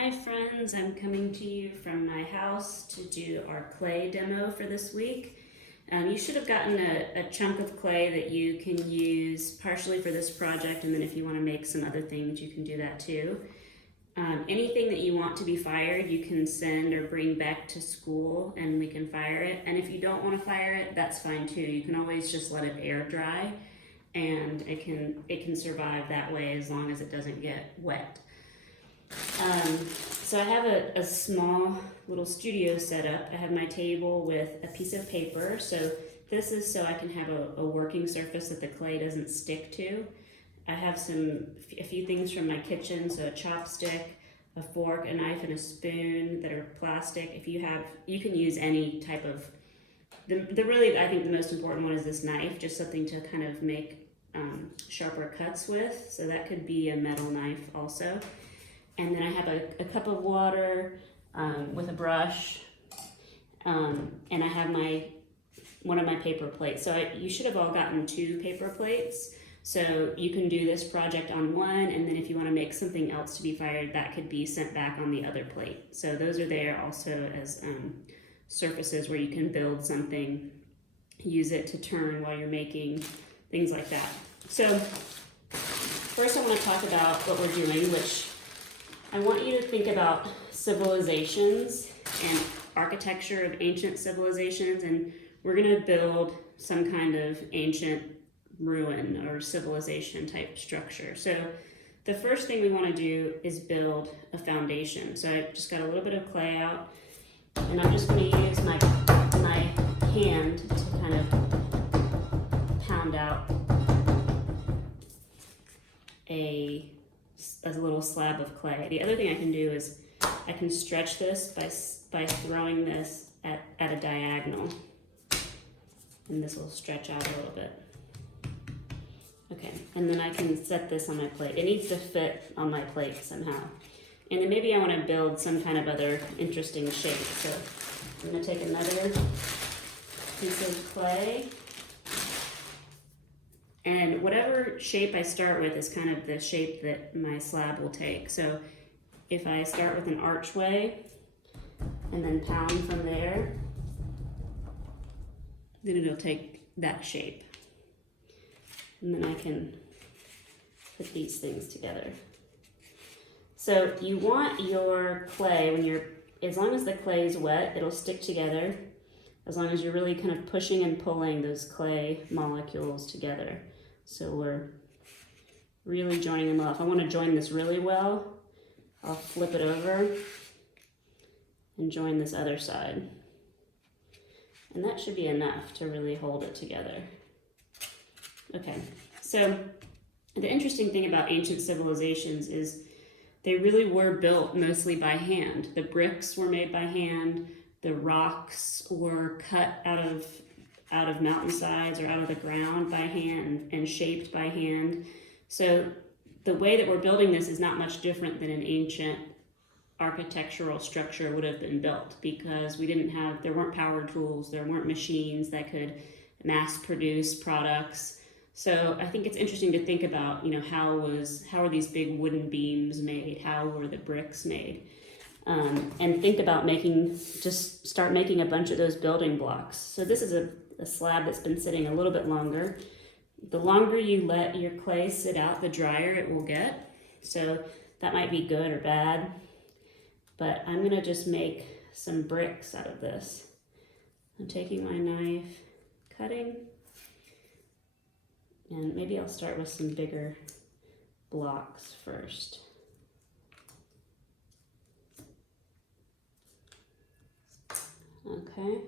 Hi friends, I'm coming to you from my house to do our clay demo for this week. You should have gotten a chunk of clay that you can use partially for this project, and then if you want to make some other things, you can do that too. Anything that you want to be fired, you can send or bring back to school and we can fire it. And if you don't want to fire it, that's fine too. You can always just let it air dry and it can survive that way as long as it doesn't get wet. So I have a small little studio set up. I have my table with a piece of paper. So this is so I can have a working surface that the clay doesn't stick to. I have a few things from my kitchen, so a chopstick, a fork, a knife, and a spoon that are plastic. You can use any type of, I think the most important one is this knife, just something to kind of make sharper cuts with. So that could be a metal knife also. And then I have a cup of water with a brush, and I have one of my paper plates. So you should have all gotten 2 paper plates. So you can do this project on one, and then if you want to make something else to be fired, that could be sent back on the other plate. So those are there also as surfaces where you can build something, use it to turn while you're making, things like that. So first I want to talk about what we're doing, which I want you to think about civilizations and architecture of ancient civilizations, and we're going to build some kind of ancient ruin or civilization type structure. So the first thing we want to do is build a foundation. So I just got a little bit of clay out, and I'm just going to use my hand to kind of pound out a little slab of clay. The other thing I can do is I can stretch this by throwing this at a diagonal, and this will stretch out a little bit. Okay, and then I can set this on my plate. It needs to fit on my plate somehow. And then maybe I want to build some kind of other interesting shape. So I'm going to take another piece of clay, and whatever shape I start with is kind of the shape that my slab will take. So if I start with an archway and then pound from there, then it'll take that shape. And then I can put these things together. So you want your clay, as long as the clay is wet, it'll stick together, as long as you're really kind of pushing and pulling those clay molecules together. So we're really joining them well. If I want to join this really well, I'll flip it over and join this other side. And that should be enough to really hold it together. Okay, so the interesting thing about ancient civilizations is they really were built mostly by hand. The bricks were made by hand, the rocks were cut out of mountainsides or out of the ground by hand and shaped by hand. So the way that we're building this is not much different than an ancient architectural structure would have been built, because there weren't power tools, there weren't machines that could mass produce products. So I think it's interesting to think about, how are these big wooden beams made? How were the bricks made? And think about start making a bunch of those building blocks. So this is a slab that's been sitting a little bit longer. The longer you let your clay sit out, the drier it will get. So that might be good or bad, but I'm gonna just make some bricks out of this. I'm taking my knife, cutting, and maybe I'll start with some bigger blocks first. Okay,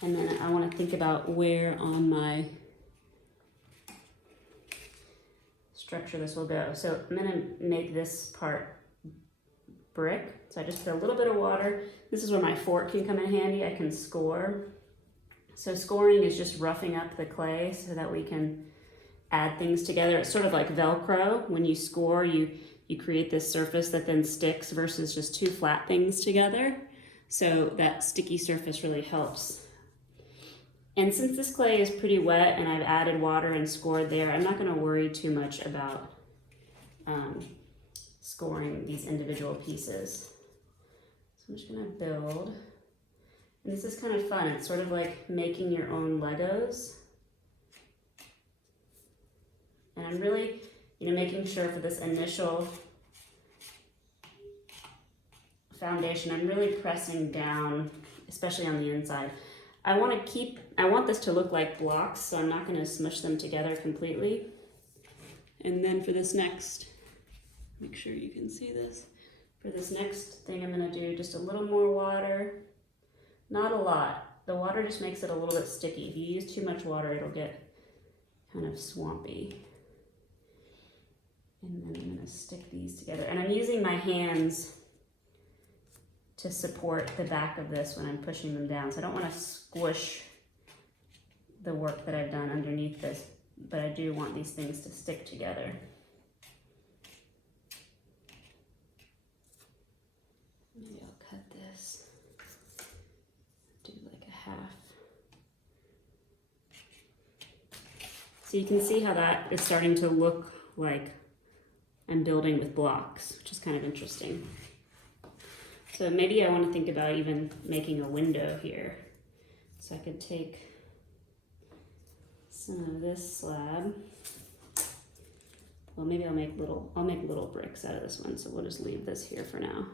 and then I want to think about where on my structure this will go. So I'm going to make this part brick. So I just put a little bit of water. This is where my fork can come in handy. I can score. So scoring is just roughing up the clay so that we can add things together. It's sort of like Velcro. When you score, you create this surface that then sticks versus just 2 flat things together. So that sticky surface really helps. And since this clay is pretty wet and I've added water and scored there, I'm not going to worry too much about scoring these individual pieces. So I'm just gonna build. And this is kind of fun. It's sort of like making your own Legos. And I'm really, making sure for this initial foundation, I'm really pressing down, especially on the inside. I want this to look like blocks, so I'm not gonna smush them together completely. And then for this next, make sure you can see this. For this next thing, I'm gonna do just a little more water. Not a lot. The water just makes it a little bit sticky. If you use too much water, it'll get kind of swampy. And then I'm gonna stick these together. And I'm using my hands to support the back of this when I'm pushing them down. So I don't wanna squish the work that I've done underneath this, but I do want these things to stick together. Maybe I'll cut this. Do like a half. So you can see how that is starting to look like I'm building with blocks, which is kind of interesting. So maybe I want to think about even making a window here. So I could take some of this slab. Well, maybe I'll make little bricks out of this one, so we'll just leave this here for now.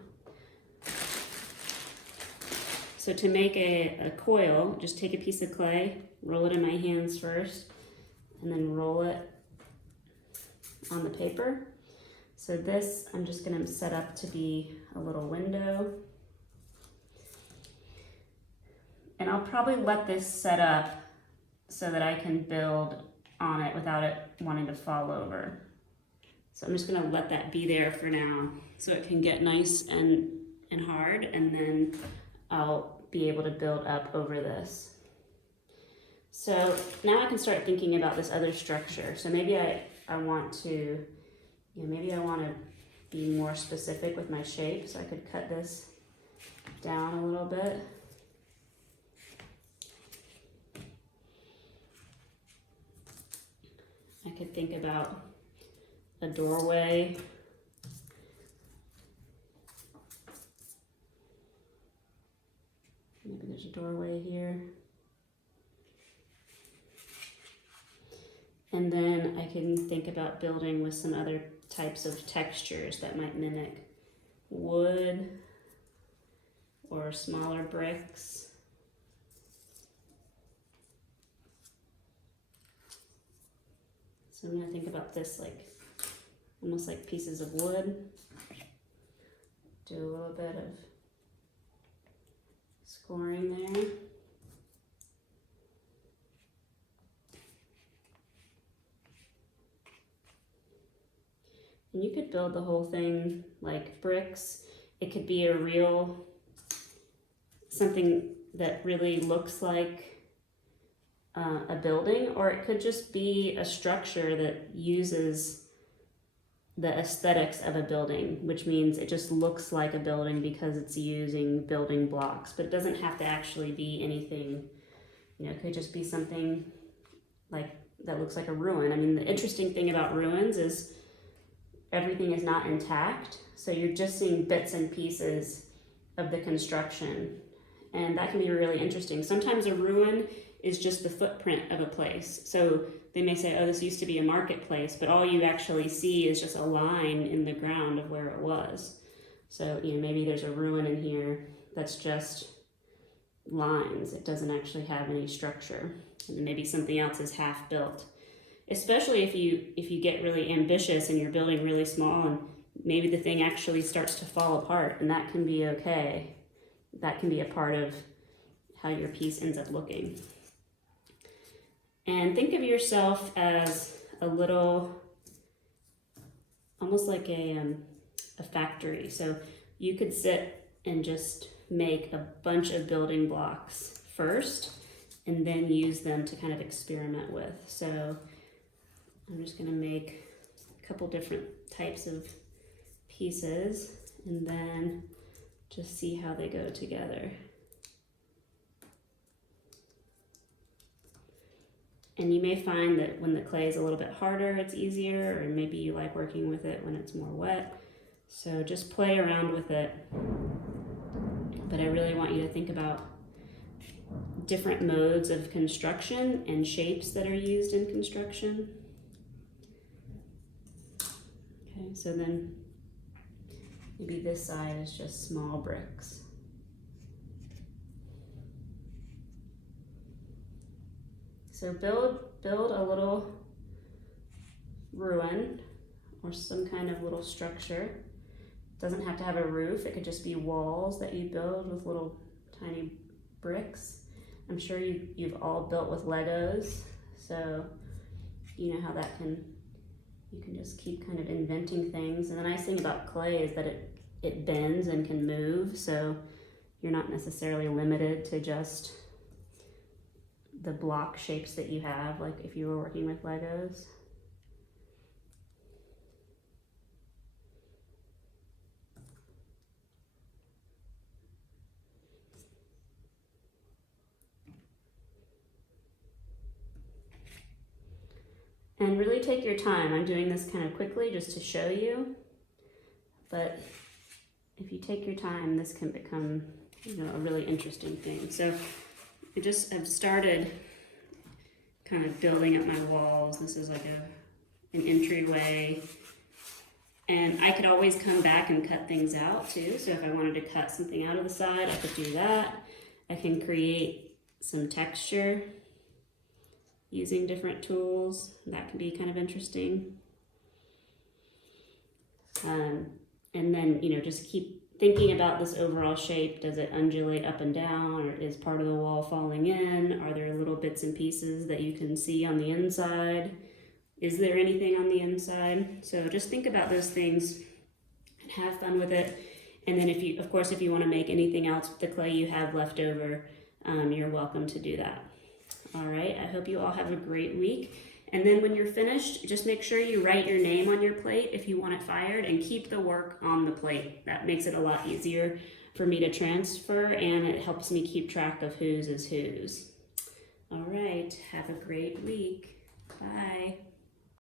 So to make a coil, just take a piece of clay, roll it in my hands first, and then roll it on the paper. So this, I'm just gonna set up to be a little window. And I'll probably let this set up so that I can build on it without it wanting to fall over. So I'm just gonna let that be there for now so it can get nice and hard, and then I'll be able to build up over this. So now I can start thinking about this other structure. So maybe I want to, maybe I want to be more specific with my shape. So I could cut this down a little bit. I could think about a doorway. Maybe there's a doorway here. And then I can think about building with some other types of textures that might mimic wood or smaller bricks. So I'm gonna think about this like almost like pieces of wood. Do a little bit of scoring there. And you could build the whole thing like bricks. It could be something that really looks like a building, or it could just be a structure that uses the aesthetics of a building, which means it just looks like a building because it's using building blocks, but it doesn't have to actually be anything, it could just be something like that looks like a ruin. I mean, the interesting thing about ruins is everything is not intact, so you're just seeing bits and pieces of the construction, and that can be really interesting. Sometimes a ruin is just the footprint of a place. So they may say, oh, this used to be a marketplace, but all you actually see is just a line in the ground of where it was. So, maybe there's a ruin in here that's just lines. It doesn't actually have any structure. And maybe something else is half built. Especially if you get really ambitious and you're building really small and maybe the thing actually starts to fall apart, and that can be okay. That can be a part of how your piece ends up looking. And think of yourself as a little, almost like a factory. So you could sit and just make a bunch of building blocks first and then use them to kind of experiment with. So I'm just gonna make a couple different types of pieces and then just see how they go together. And you may find that when the clay is a little bit harder, it's easier, or maybe you like working with it when it's more wet. So just play around with it. But I really want you to think about different modes of construction and shapes that are used in construction. Okay, so then maybe this side is just small bricks. So build a little ruin or some kind of little structure. Doesn't have to have a roof, it could just be walls that you build with little tiny bricks. I'm sure you've all built with Legos, so you know how that you can just keep kind of inventing things. And the nice thing about clay is that it bends and can move, so you're not necessarily limited to just the block shapes that you have, like if you were working with Legos. And really take your time. I'm doing this kind of quickly just to show you, but if you take your time, this can become, a really interesting thing. So I just have started kind of building up my walls. This is like an entryway, and I could always come back and cut things out too. So if I wanted to cut something out of the side, I could do that. I can create some texture using different tools. That can be kind of interesting. And then, just keep thinking about this overall shape. Does it undulate up and down, or is part of the wall falling in? Are there little bits and pieces that you can see on the inside? Is there anything on the inside? So just think about those things and have fun with it. And then if you want to make anything else with the clay you have left over, you're welcome to do that. All right, I hope you all have a great week. And then when you're finished, just make sure you write your name on your plate if you want it fired, and keep the work on the plate. That makes it a lot easier for me to transfer, and it helps me keep track of whose is whose. All right, have a great week. Bye.